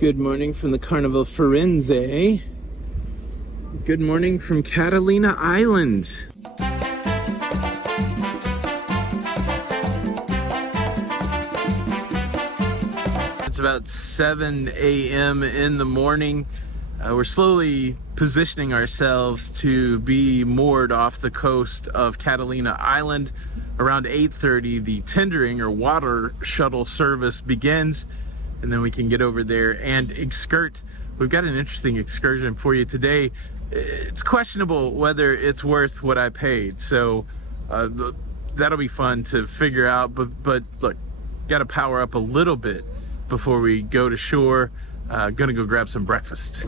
Good morning from the Carnival Firenze. Good morning from Catalina Island. It's about 7 a.m. in the morning. We're slowly positioning ourselves to be moored off the coast of Catalina Island. Around 8:30, the tendering or water shuttle service begins, and then we can get over there and excursion. We've got an interesting excursion for you today. It's questionable whether it's worth what I paid, so that'll be fun to figure out. But look, got to power up a little bit before we go to shore. Gonna go grab some breakfast.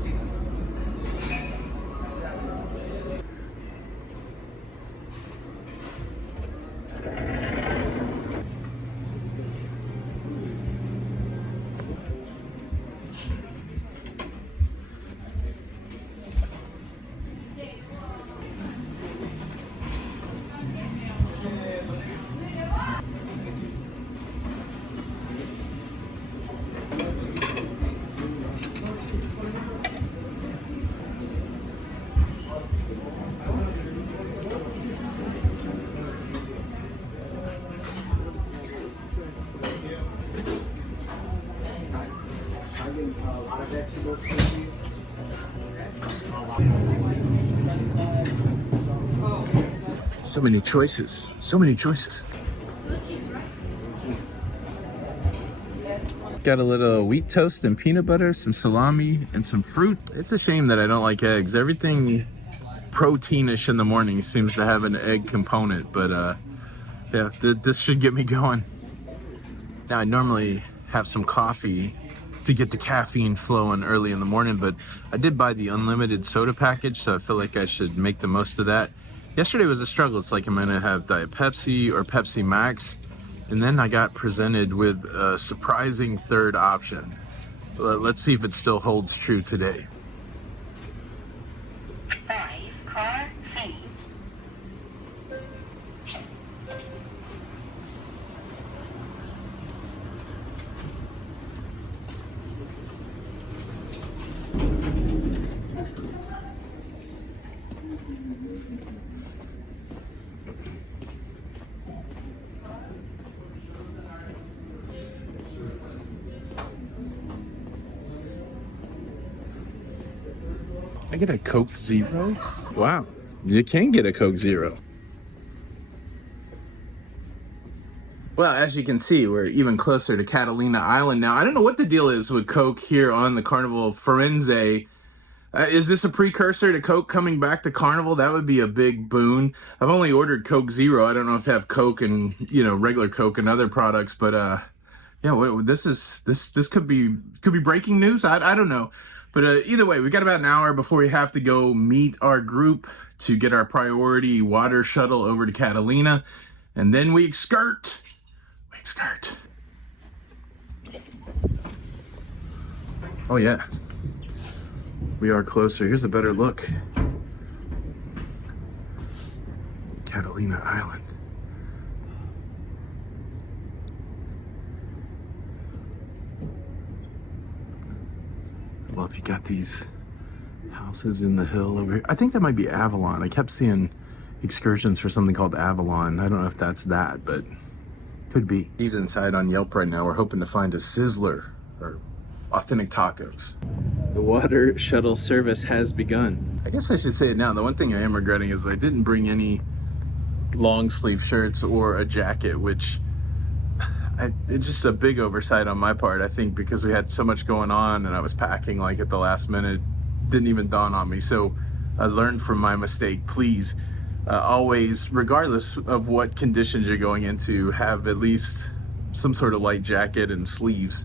So many choices, so many choices. Got a little wheat toast and peanut butter, some salami, and some fruit. It's a shame that I don't like eggs. Everything proteinish in the morning seems to have an egg component, but yeah, this should get me going. Now, I normally have some coffee to get the caffeine flowing early in the morning, but I did buy the unlimited soda package, so I feel like I should make the most of that. Yesterday was a struggle. It's like I'm gonna have Diet Pepsi or Pepsi Max, and then I got presented with a surprising third option. Let's see if it still holds true today. 5 car seats. I get a Coke Zero? Wow, you can get a Coke Zero. Well, as you can see, we're even closer to Catalina Island now. I don't know what the deal is with Coke here on the Carnival Firenze. Is this a precursor to Coke coming back to Carnival? That would be a big boon. I've only ordered Coke Zero. I don't know if they have Coke and, regular Coke and other products, but yeah, this could be breaking news. I don't know. But either way, we got about an hour before we have to go meet our group to get our priority water shuttle over to Catalina. And then we excursion. Oh yeah, we are closer. Here's a better look. Catalina Island. Well, if you got these houses in the hill over here, I think that might be Avalon. I kept seeing excursions for something called Avalon. I don't know if that's that, but could be. Steve's inside on Yelp right now. We're hoping to find a Sizzler or authentic tacos. The water shuttle service has begun. I guess I should say it now. The one thing I am regretting is I didn't bring any long sleeve shirts or a jacket, which it's just a big oversight on my part, I think, because we had so much going on and I was packing like at the last minute. Didn't even dawn on me. So I learned from my mistake. Please, always, regardless of what conditions you're going into, have at least some sort of light jacket and sleeves,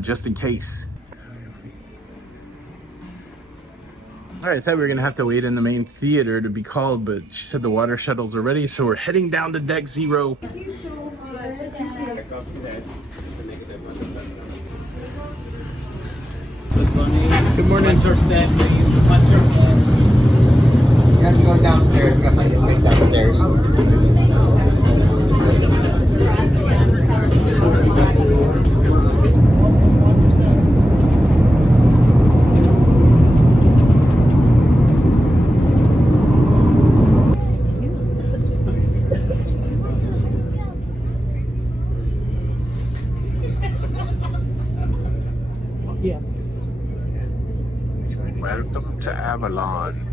just in case. All right, I thought we were gonna have to wait in the main theater to be called, but she said the water shuttles are ready, so we're heading down to deck 0. Thank you so much. Good morning. Punch your stand, please. Punch your stand. You guys are going downstairs. We got plenty of space downstairs. Yes. Welcome to Avalon.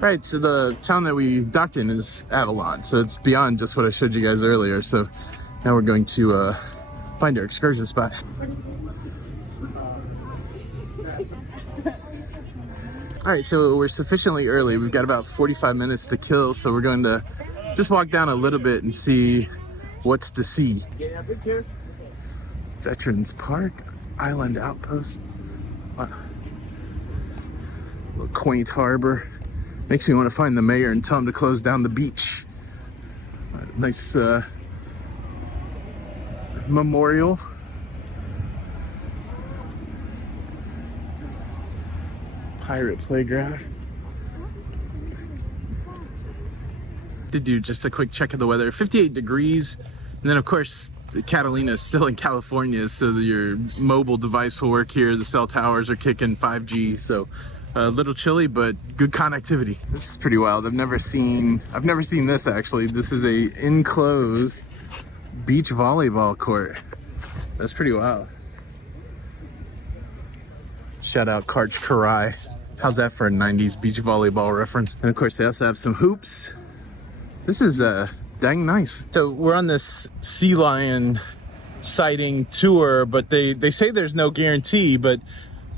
Right, so the town that we docked in is Avalon, so it's beyond just what I showed you guys earlier. So now we're going to find our excursion spot. All right, so we're sufficiently early. We've got about 45 minutes to kill, so we're going to just walk down a little bit and see what's to see. Veterans Park, Island Outpost. Wow. Little quaint harbor. Makes me want to find the mayor and tell him to close down the beach. Nice memorial. Pirate playground. Did do just a quick check of the weather. 58 degrees. And then of course, Catalina is still in California, so your mobile device will work here. The cell towers are kicking 5G, so a little chilly, but good connectivity. This is pretty wild. I've never seen this actually. This is a enclosed beach volleyball court. That's pretty wild. Shout out Karch Karai. How's that for a 90s beach volleyball reference? And of course they also have some hoops. This is dang nice. So we're on this sea lion sighting tour, but they say there's no guarantee, but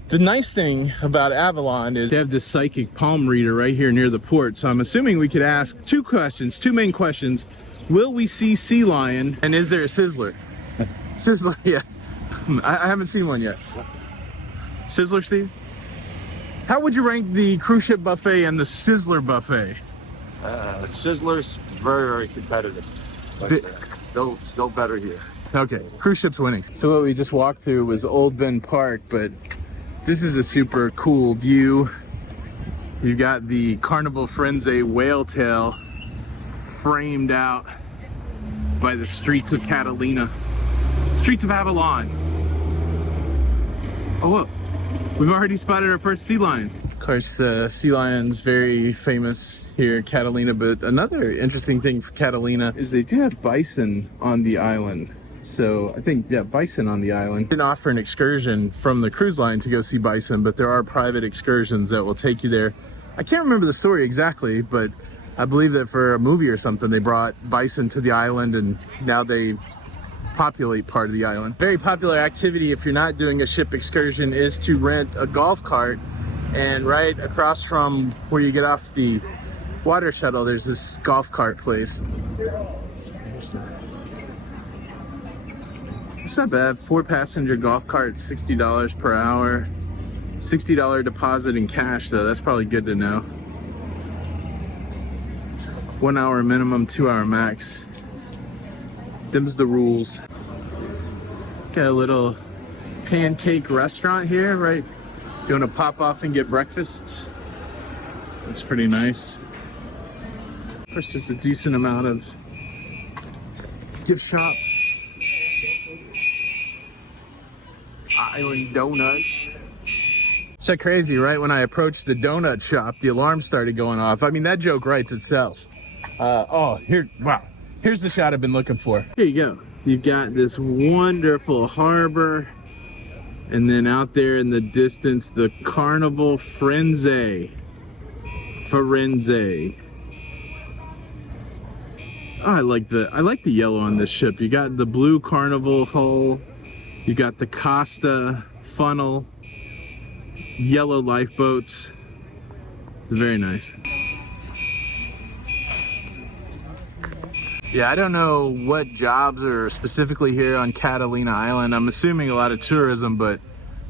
the nice thing about Avalon is they have this psychic palm reader right here near the port. So I'm assuming we could ask two main questions. Will we see sea lion? And is there a Sizzler? Sizzler, yeah. I haven't seen one yet. Sizzler, Steve? How would you rank the cruise ship buffet and the Sizzler buffet? Sizzler's very competitive. But, still better here. Okay, cruise ship's winning. So what we just walked through was Old Bend Park, but this is a super cool view. You've got the Carnival Frenzy whale tail framed out by the streets of Catalina. Streets of Avalon. Oh look, we've already spotted our first sea lion. Of course, the sea lion's very famous here in Catalina, but another interesting thing for Catalina is they do have bison on the island. So I think, yeah, bison on the island. Didn't offer an excursion from the cruise line to go see bison, but there are private excursions that will take you there. I can't remember the story exactly, but I believe that for a movie or something, they brought bison to the island and now they populate part of the island. Very popular activity if you're not doing a ship excursion is to rent a golf cart, and right across from where you get off the water shuttle, there's this golf cart place. It's not bad. 4-passenger golf cart, $60 per hour. $60 deposit in cash though, that's probably good to know. 1 hour minimum, 2 hour max. Them's the rules. Got a little pancake restaurant here, right? You want to pop off and get breakfast? That's pretty nice. Of course, there's a decent amount of gift shops. Island donuts. It's so crazy, right? When I approached the donut shop, the alarm started going off. I mean, that joke writes itself. Wow. Here's the shot I've been looking for. Here you go. You've got this wonderful harbor, and then out there in the distance, the Carnival Frenzy. Oh, I like the yellow on this ship. You got the blue Carnival hull. You got the Costa funnel, yellow lifeboats. It's very nice. Yeah, I don't know what jobs are specifically here on Catalina Island. I'm assuming a lot of tourism, but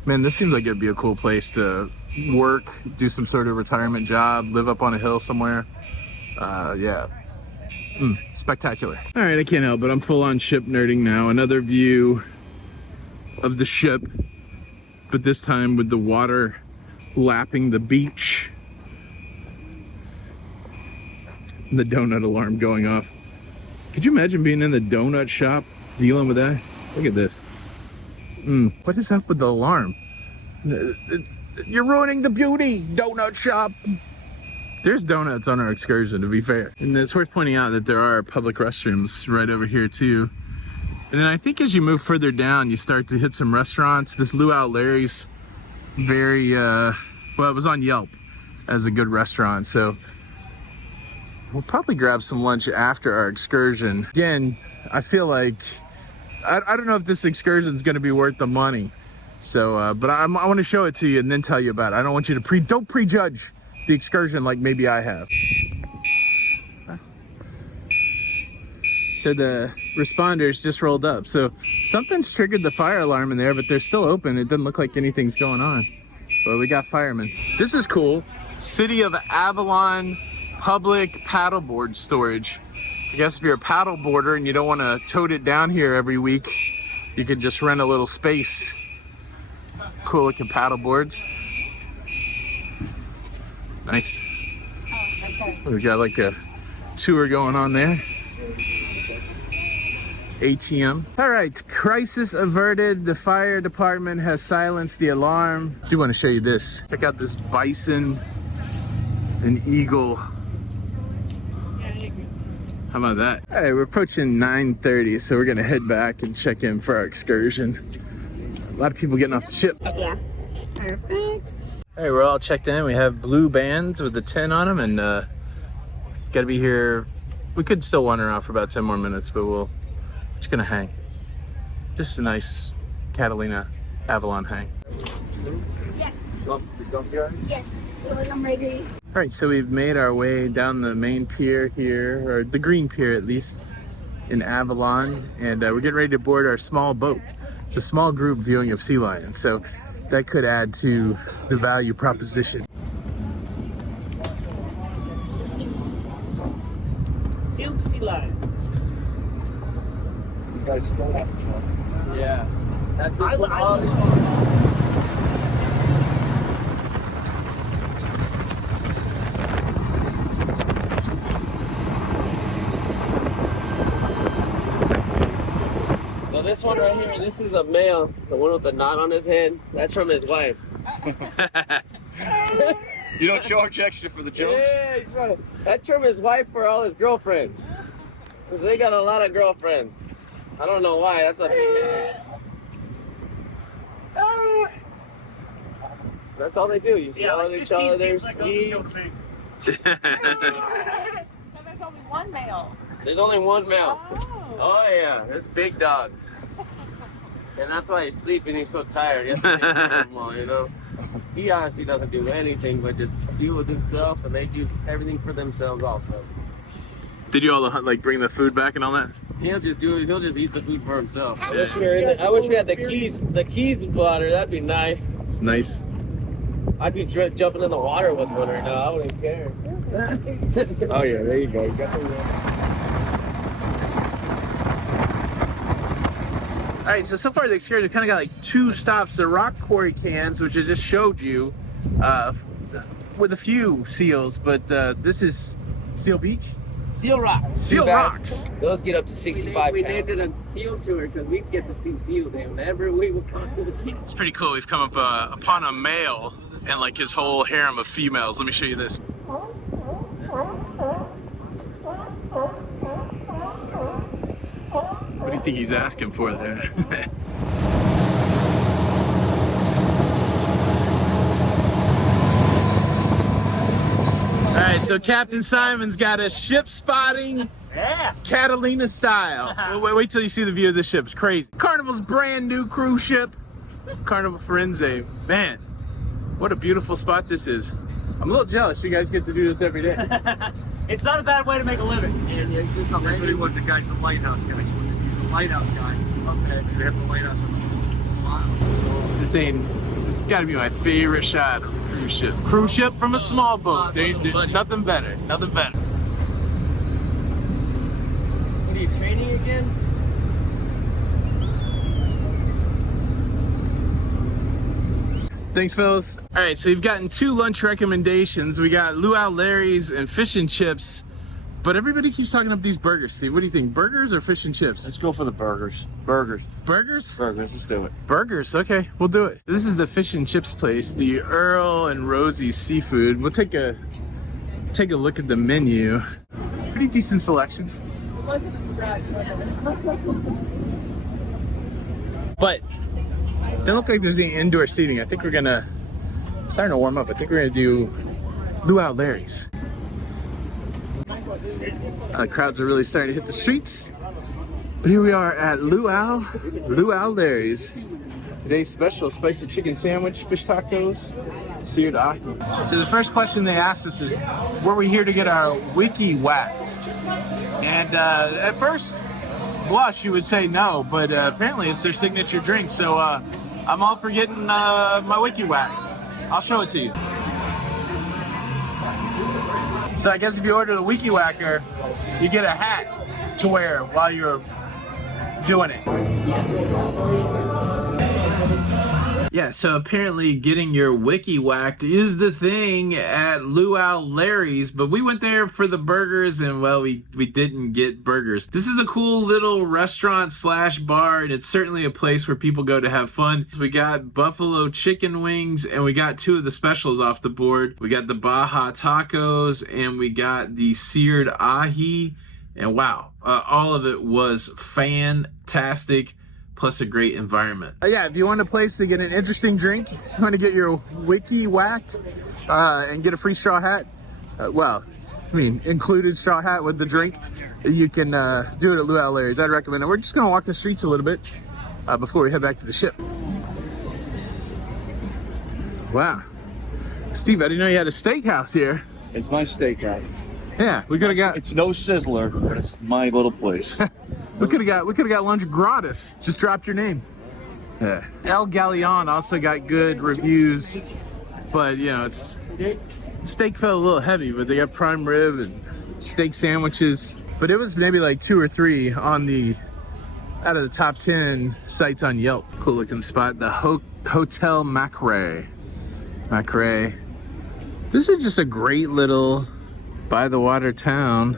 man, this seems like it'd be a cool place to work, do some sort of retirement job, live up on a hill somewhere. Yeah. Spectacular. All right, I can't help it. I'm full on ship nerding now. Another view of the ship, but this time with the water lapping the beach. And the donut alarm going off. Could you imagine being in the donut shop dealing with that? Look at this. What is up with the alarm? You're ruining the beauty, donut shop. There's donuts on our excursion, to be fair. And it's worth pointing out that there are public restrooms right over here too. And then I think as you move further down, you start to hit some restaurants. This Luau Larry's very, well, it was on Yelp as a good restaurant. So we'll probably grab some lunch after our excursion. Again, I feel like, I don't know if this excursion is going to be worth the money. So, but I want to show it to you and then tell you about it. I don't want you to don't prejudge the excursion like maybe I have. So the responders just rolled up. So something's triggered the fire alarm in there, but they're still open. It doesn't look like anything's going on. But we got firemen. This is cool. City of Avalon public paddleboard storage. I guess if you're a paddleboarder and you don't want to tote it down here every week, you can just rent a little space. Cool looking paddleboards. Nice. We got like a tour going on there. ATM. All right, crisis averted. The fire department has silenced the alarm. I do want to show you this. Check out this bison and eagle. How about that? All right, we're approaching 9:30, so we're gonna head back and check in for our excursion. A lot of people getting off the ship. Yeah. Perfect. All right, we're all checked in. We have blue bands with the 10 on them, and gotta be here. We could still wander around for about 10 more minutes, but we'll just gonna hang. Just a nice Catalina Avalon hang. Yes. Yes. I'm ready. All right, so we've made our way down the main pier here, or the green pier at least, in Avalon, and we're getting ready to board our small boat. It's a small group viewing of sea lions, so that could add to the value proposition. Seals the sea lions. You guys still have a truck. Yeah. That's So this one right here, this is a male, the one with the knot on his head. That's from his wife. You don't charge extra for the jokes? Yeah, he's right. That's from his wife for all his girlfriends. Because they got a lot of girlfriends. I don't know why. That's a That's all they do. You see all each other. There's So there's only one male. There's only one male. Oh. Oh yeah, this big dog. And that's why he's sleeping. He's so tired. He has to take care of them all, you know. He honestly doesn't do anything but just deal with himself, and they do everything for themselves also. Did you all like bring the food back and all that? He'll just do it. He'll just eat the food for himself. I wish we were in the, I wish we had the keys. The keys water. That'd be nice. It's nice. I'd be jumping in the water with one right now. I wouldn't care. Oh yeah, there you go. You got All right, so far the excursion kind of got like 2 stops. The rock quarry cans, which I just showed you, with a few seals, but this is Seal Beach? Seal rocks. Seal rocks. Those get up to 65 We named it a seal tour because we get to see seals whenever we will come to the beach. It's pretty cool. We've come up upon a male and like his whole harem of females. Let me show you this. What do you think he's asking for there? All right, so Captain Simon's got a ship spotting, Catalina style. Wait till you see the view of this ship. It's crazy. Carnival's brand new cruise ship, Carnival Firenze. Man, what a beautiful spot this is. I'm a little jealous. You guys get to do this every day. It's not a bad way to make a living. Everybody was the guy's the lighthouse guy. So he's the lighthouse guy. Okay, we have the lighthouse. Wow. This has got to be my favorite shot of a cruise ship. Cruise ship from a small boat. Nothing better. Nothing better. What are you training again? Thanks, fellas. All right, so you've gotten 2 lunch recommendations. We got Luau Larry's and fish and chips, but everybody keeps talking up these burgers. Steve, what do you think? Burgers or fish and chips? Let's go for the burgers. Burgers. Burgers? Burgers. Let's do it. Burgers. Okay, we'll do it. This is the fish and chips place, the Earl and Rosie's Seafood. We'll take a take a look at the menu. Pretty decent selections. It wasn't a scratch. But doesn't look like there's any indoor seating. I think we're gonna, it's starting to warm up. I think we're gonna do Luau Larry's. The crowds are really starting to hit the streets. But here we are at Luau Larry's. Today's special, spicy chicken sandwich, fish tacos, seared ahi. So the first question they asked us is, were we here to get our wiki whacked? And at first blush, you would say no, but apparently it's their signature drink. So I'm all for getting my wiki whacked. I'll show it to you. So I guess if you order the wiki whacker, you get a hat to wear while you're doing it. Yeah, so apparently getting your wiki whacked is the thing at Luau Larry's, but we went there for the burgers and, well, we didn't get burgers. This is a cool little restaurant slash bar, and it's certainly a place where people go to have fun. We got buffalo chicken wings, and we got two of the specials off the board. We got the Baja tacos, and we got the seared ahi, and wow, all of it was fantastic. Plus a great environment. Yeah, if you want a place to get an interesting drink, you want to get your wiki whacked and get a free straw hat, well, I mean, included straw hat with the drink, you can do it at Luau Larry's. I'd recommend it. We're just gonna walk the streets a little bit before we head back to the ship. Wow. Steve, I didn't know you had a steakhouse here. It's my steakhouse. Yeah, we could have got... It's no sizzler, but it's my little place. We could have got lunch gratis. Just dropped your name. Yeah. El Galeon also got good reviews, but you know, it's steak felt a little heavy, but they got prime rib and steak sandwiches. But it was maybe like 2 or 3 on the out of the top 10 sites on Yelp. Cool looking spot. The Hotel Macrae. This is just a great little by the water town.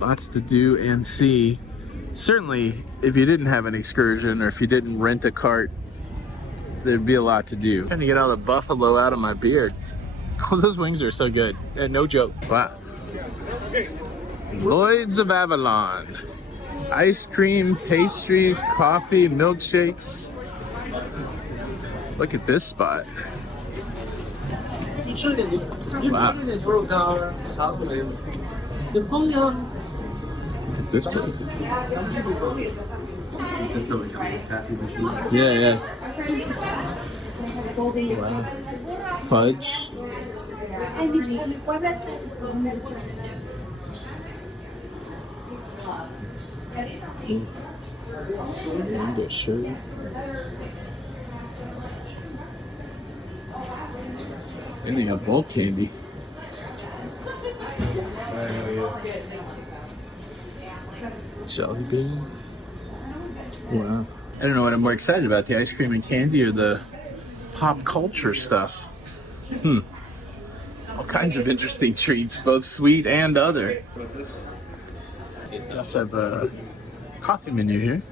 Lots to do and see. Certainly, if you didn't have an excursion or if you didn't rent a cart, there'd be a lot to do. Trying to get all the buffalo out of my beard. Oh, those wings are so good. No joke. Wow. Lloyd's of Avalon. Ice cream, pastries, coffee, milkshakes. Look at this spot. Wow. This place. Yeah. Wow. Fudge. Sure. And they got bulk candy. Jelly beans. Wow. I don't know what I'm more excited about, the ice cream and candy or the pop culture stuff. All kinds of interesting treats, both sweet and other. We also have a coffee menu here.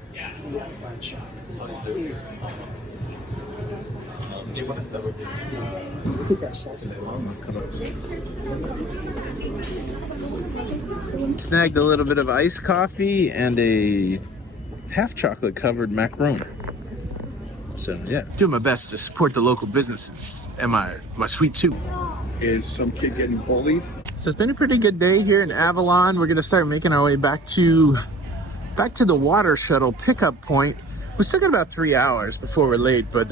Snagged a little bit of iced coffee and a half chocolate covered macaron. So yeah, doing my best to support the local businesses and my sweet tooth. Is some kid getting bullied? So it's been a pretty good day here in Avalon. We're gonna start making our way back to the water shuttle pickup point. We still got about 3 hours before we're late, but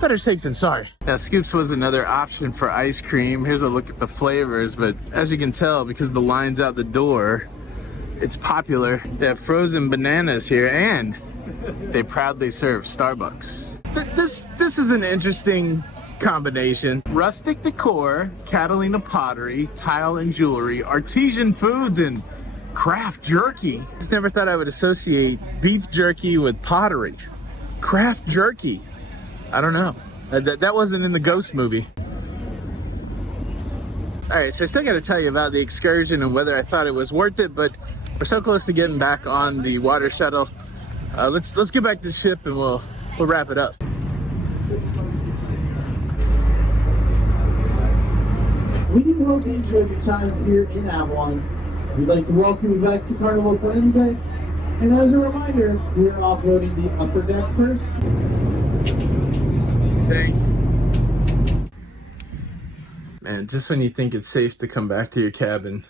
better safe than sorry. Now, Scoops was another option for ice cream. Here's a look at the flavors, but as you can tell, because the line's out the door, it's popular. They have frozen bananas here, and they proudly serve Starbucks. But this is an interesting combination. Rustic decor, Catalina pottery, tile and jewelry, artesian foods, and craft jerky. Just never thought I would associate beef jerky with pottery. Craft jerky. I don't know. That wasn't in the Ghost movie. All right, so I still got to tell you about the excursion and whether I thought it was worth it, but we're so close to getting back on the water shuttle. Let's get back to the ship and we'll wrap it up. We do hope you enjoyed your time here in Avalon. We'd like to welcome you back to Carnival Firenze. And as a reminder, we are offloading the upper deck first. Thanks. Man, just when you think it's safe to come back to your cabin,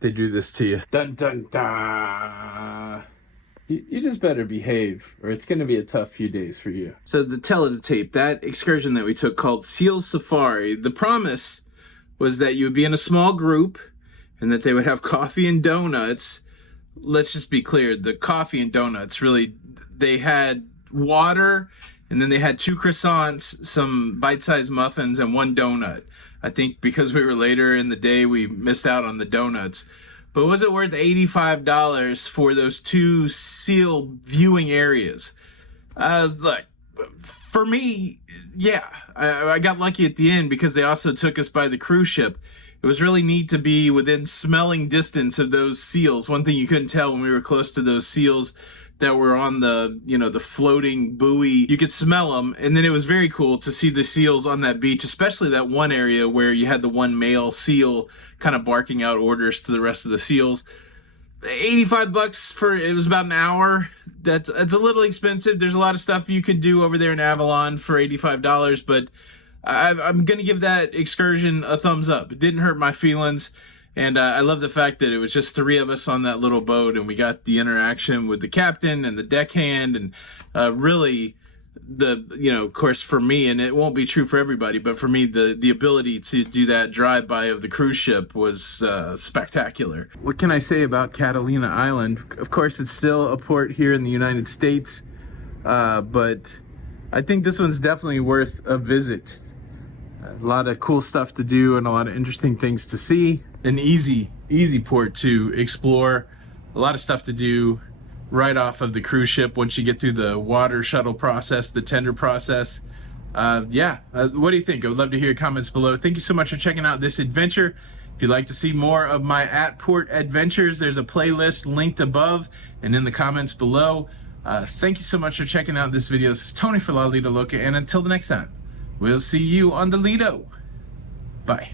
they do this to you. Dun dun dun. You just better behave, or it's going to be a tough few days for you. So the tell of the tape, that excursion that we took called Seal Safari, the promise was that you would be in a small group and that they would have coffee and donuts. Let's just be clear, the coffee and donuts, really, they had water, and then they had 2 croissants, some bite-sized muffins, and 1 donut. I think because we were later in the day, we missed out on the donuts. But was it worth $85 for those 2 seal viewing areas? Look, for me, yeah. I got lucky at the end because they also took us by the cruise ship. It was really neat to be within smelling distance of those seals. One thing you couldn't tell when we were close to those seals that were on the, the floating buoy, you could smell them. And then it was very cool to see the seals on that beach, especially that one area where you had the one male seal kind of barking out orders to the rest of the seals. $85 for, it was about an hour. It's a little expensive. There's a lot of stuff you can do over there in Avalon for $85, but I'm going to give that excursion a thumbs up. It didn't hurt my feelings. And I love the fact that it was just 3 of us on that little boat, and we got the interaction with the captain and the deckhand, and really of course for me, and it won't be true for everybody, but for me, the ability to do that drive-by of the cruise ship was spectacular. What can I say about Catalina Island? Of course, it's still a port here in the United States, but I think this one's definitely worth a visit. A lot of cool stuff to do and a lot of interesting things to see. An easy port to explore. A lot of stuff to do right off of the cruise ship once you get through the water shuttle process, the tender process. What do you think? I would love to hear your comments below. Thank you so much for checking out this adventure. If you'd like to see more of my at-port adventures, there's a playlist linked above and in the comments below. Thank you so much for checking out this video. This is Tony for La Lido Loca, and until the next time, we'll see you on the Lido. Bye.